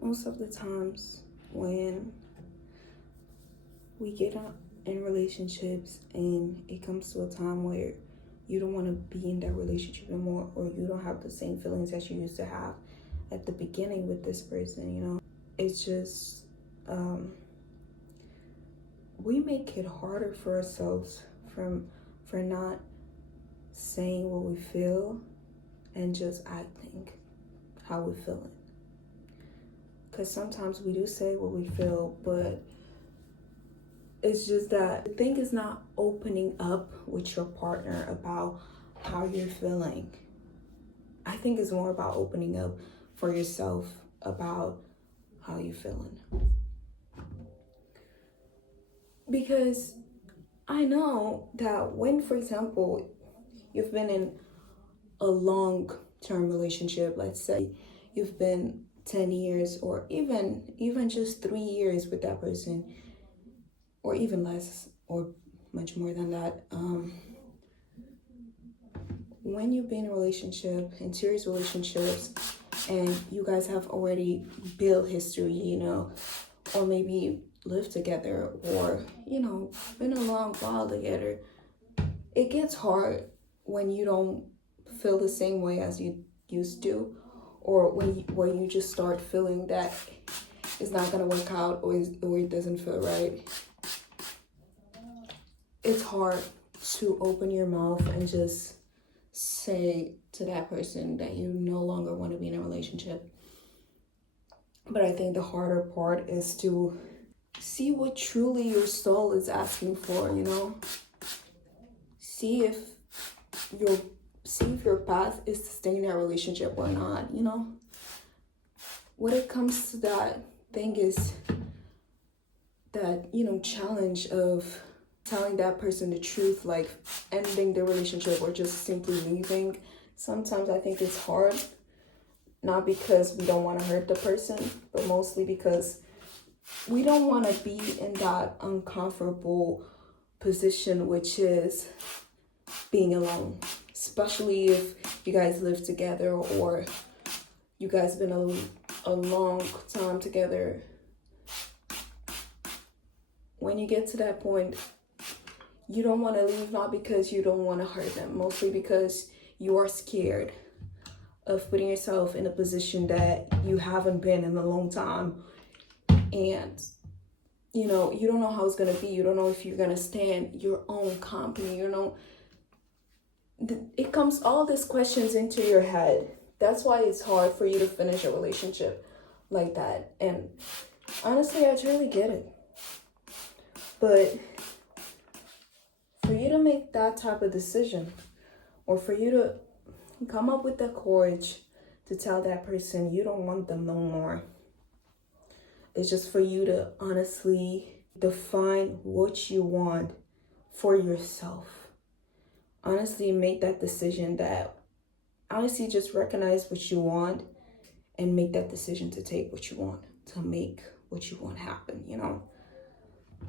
Most of the times when we get in relationships and it comes to a time where you don't want to be in that relationship anymore, or you don't have the same feelings that you used to have at the beginning with this person, it's just we make it harder for ourselves for not saying what we feel and just acting how we're feeling. Because sometimes we do say what we feel, but it's just that the thing is not opening up with your partner about how you're feeling. I think it's more about opening up for yourself about how you're feeling. Because I know that when, for example, you've been in a long-term relationship, let's say you've been 10 years or even just 3 years with that person, or even less or much more than that, when you've been in a relationship, in serious relationships, and you guys have already built history, or maybe lived together, or been a long while together, it gets hard when you don't feel the same way as you used to, or when you just start feeling that it's not gonna work out, or it doesn't feel right. It's hard to open your mouth and just say to that person that you no longer want to be in a relationship. But I think the harder part is to see what truly your soul is asking for, See if your path is to stay in that relationship or not, When it comes to that thing is that, challenge of telling that person the truth, like ending the relationship or just simply leaving. Sometimes I think it's hard, not because we don't want to hurt the person, but mostly because we don't want to be in that uncomfortable position, which is being alone, especially if you guys live together or you guys been a long time together. When you get to that point, you don't want to leave, not because you don't want to hurt them, mostly because you are scared of putting yourself in a position that you haven't been in a long time. And, you don't know how it's going to be. You don't know if you're going to stand your own company, It comes all these questions into your head. That's why it's hard for you to finish a relationship like that. And honestly, I truly get it. But for you to make that type of decision, or for you to come up with the courage to tell that person you don't want them no more, it's just for you to honestly define what you want for yourself. Honestly, make that decision that honestly just recognize what you want and make that decision to take what you want, to make what you want happen,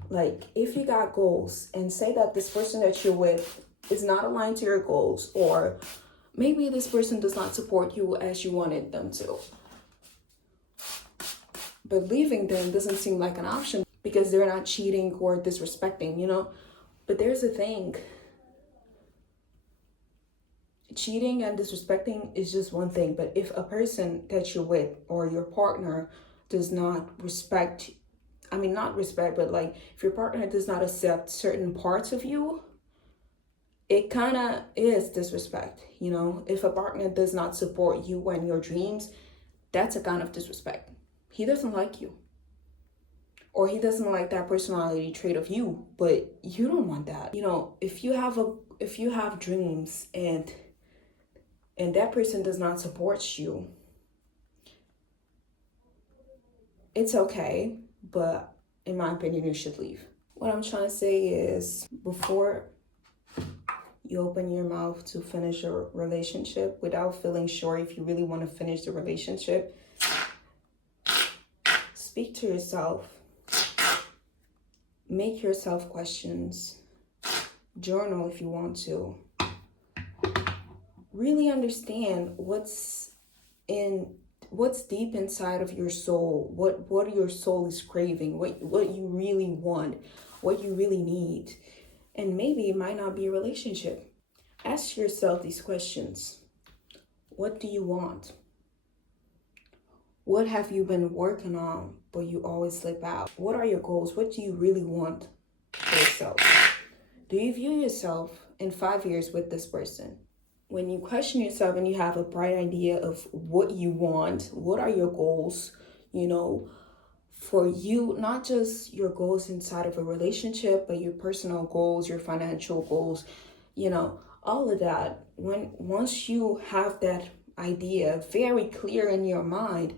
Like, if you got goals and say that this person that you're with is not aligned to your goals, or maybe this person does not support you as you wanted them to, but leaving them doesn't seem like an option because they're not cheating or disrespecting, But there's a thing. Cheating and disrespecting is just one thing, but if a person that you're with or your partner does not respect, not respect, but like if your partner does not accept certain parts of you, it kind of is disrespect, If a partner does not support you and your dreams, that's a kind of disrespect. He doesn't like you, or he doesn't like that personality trait of you, but you don't want that. If you have dreams and that person does not support you, it's okay, but in my opinion, you should leave. What I'm trying to say is, before you open your mouth to finish a relationship without feeling sure if you really want to finish the relationship, speak to yourself. Make yourself questions. Journal if you want to. Really understand what's in what's deep inside of your soul, what your soul is craving, what you really want, what you really need. And maybe it might not be a relationship. Ask yourself these questions. What do you want? What have you been working on but you always slip out? What are your goals? What do you really want for yourself? Do you view yourself in 5 years with this person? When you question yourself and you have a bright idea of what you want, what are your goals, for you, not just your goals inside of a relationship, but your personal goals, your financial goals, all of that. Once you have that idea very clear in your mind,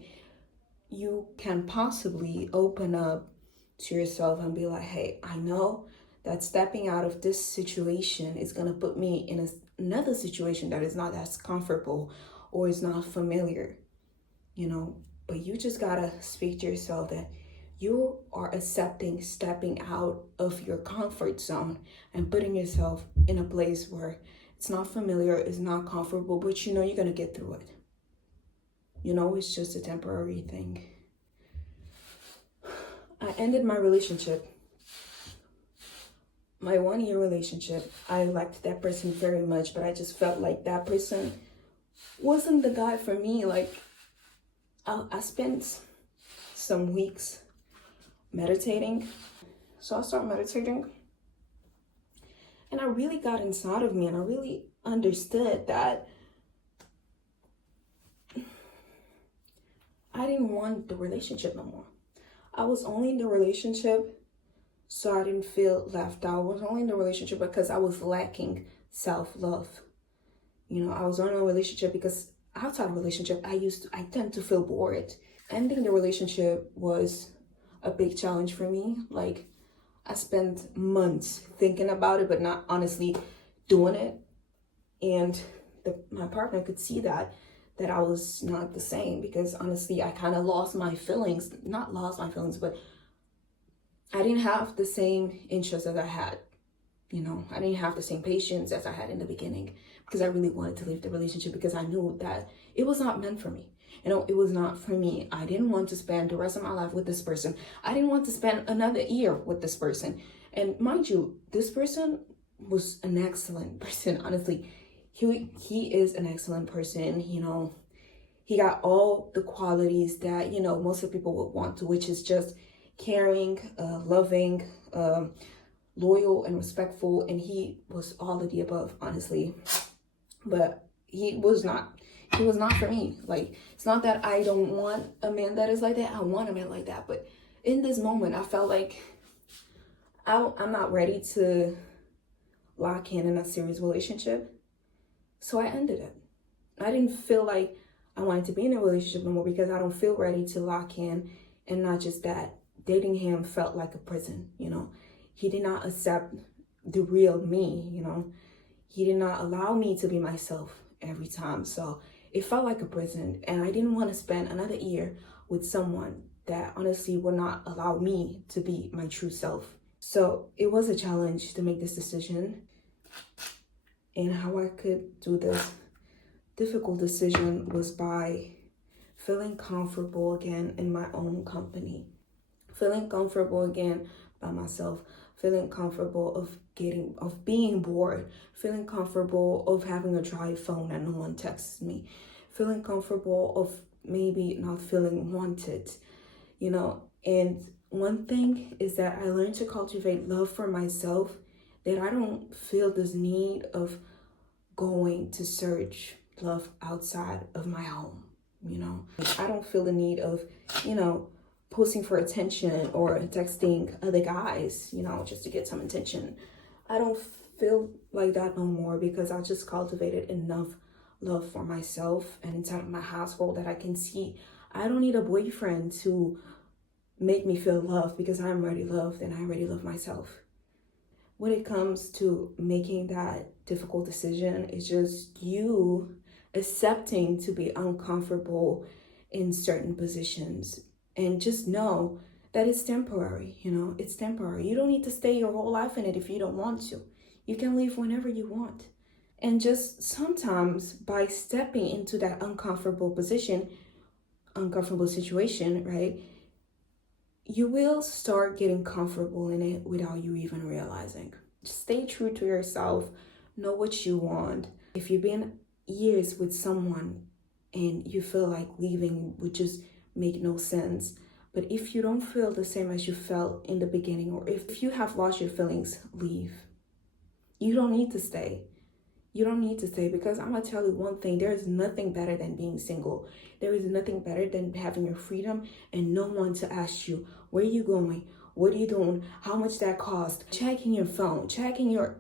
you can possibly open up to yourself and be like, hey, I know that stepping out of this situation is going to put me in another situation that is not as comfortable or is not familiar, but you just got to speak to yourself that you are accepting stepping out of your comfort zone and putting yourself in a place where it's not familiar, it's not comfortable, but you're going to get through it. It's just a temporary thing. I ended my relationship. My 1-year relationship. I liked that person very much, but I just felt like that person wasn't the guy for me. Like, I spent some weeks meditating. So I started meditating. And I really got inside of me and I really understood that I didn't want the relationship no more. I was only in the relationship so I didn't feel left out. I was only in the relationship because I was lacking self-love. I was only in a relationship because outside of a relationship, I tend to feel bored. Ending the relationship was a big challenge for me. Like, I spent months thinking about it, but not honestly doing it. And my partner could see that I was not the same, because honestly, I kind of lost my feelings. Not lost my feelings, but I didn't have the same interest as I had. I didn't have the same patience as I had in the beginning, because I really wanted to leave the relationship because I knew that it was not meant for me. It was not for me. I didn't want to spend the rest of my life with this person. I didn't want to spend another year with this person. And mind you, this person was an excellent person, honestly. He is an excellent person. He got all the qualities that, most of people would want to, which is just caring, loving, loyal and respectful. And he was all of the above, honestly. But he was not for me. Like, it's not that I don't want a man that is like that. I want a man like that. But in this moment, I felt like I'm not ready to lock in a serious relationship. So I ended it. I didn't feel like I wanted to be in a relationship no more because I don't feel ready to lock in. And not just that, dating him felt like a prison, He did not accept the real me, He did not allow me to be myself every time. So it felt like a prison, and I didn't want to spend another year with someone that honestly would not allow me to be my true self. So it was a challenge to make this decision. And how I could do this difficult decision was by feeling comfortable again in my own company, feeling comfortable again by myself, feeling comfortable of being bored, feeling comfortable of having a dry phone and no one texts me, feeling comfortable of maybe not feeling wanted, And one thing is that I learned to cultivate love for myself, that I don't feel this need of going to search love outside of my home, I don't feel the need of, posting for attention or texting other guys, just to get some attention. I don't feel like that no more, because I just cultivated enough love for myself and inside of my household that I can see I don't need a boyfriend to make me feel loved, because I'm already loved and I already love myself. When it comes to making that difficult decision, it's just you accepting to be uncomfortable in certain positions, and just know that it's temporary. It's temporary. You don't need to stay your whole life in it if you don't want to. You can leave whenever you want. And just sometimes by stepping into that uncomfortable position, uncomfortable situation, right? You will start getting comfortable in it without you even realizing. Stay true to yourself. Know what you want. If you've been years with someone and you feel like leaving would just make no sense, but if you don't feel the same as you felt in the beginning, or if you have lost your feelings, leave. You don't need to stay. You don't need to stay, because I'm gonna tell you one thing: there is nothing better than being single. There is nothing better than having your freedom and no one to ask you, where are you going? What are you doing? How much that cost? Checking your phone, checking your,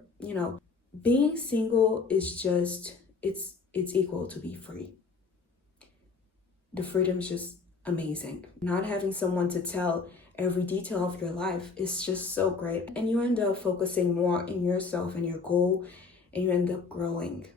being single is just, it's equal to be free. The freedom is just amazing. Not having someone to tell every detail of your life is just so great. And you end up focusing more in yourself and your goal, and you end up growing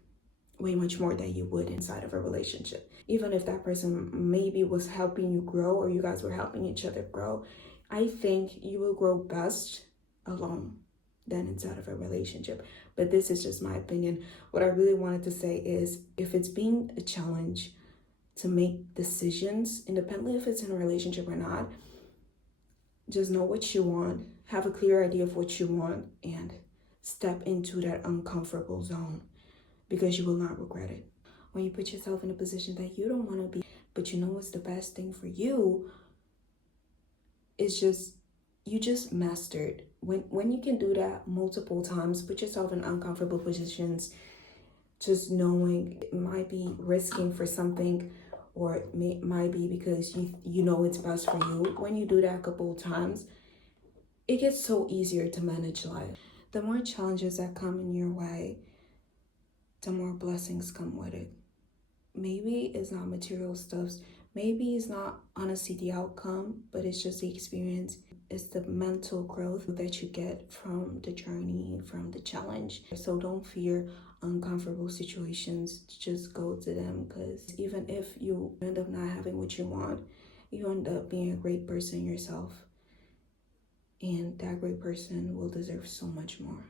way much more than you would inside of a relationship. Even if that person maybe was helping you grow, or you guys were helping each other grow, I think you will grow best alone than inside of a relationship. But this is just my opinion. What I really wanted to say is, if it's being a challenge to make decisions independently if it's in a relationship or not, just know what you want, have a clear idea of what you want, and step into that uncomfortable zone, because you will not regret it. When you put yourself in a position that you don't want to be, but you know what's the best thing for you, it's just, you just mastered. When you can do that multiple times, put yourself in uncomfortable positions, just knowing it might be risking for something, or it might be because you know it's best for you. When you do that a couple of times, it gets so easier to manage life. The more challenges that come in your way, the more blessings come with it. Maybe it's not material stuffs. Maybe it's not honestly the outcome, but it's just the experience. It's the mental growth that you get from the journey, from the challenge. So don't fear uncomfortable situations. Just go to them, because even if you end up not having what you want, you end up being a great person yourself. And that great person will deserve so much more.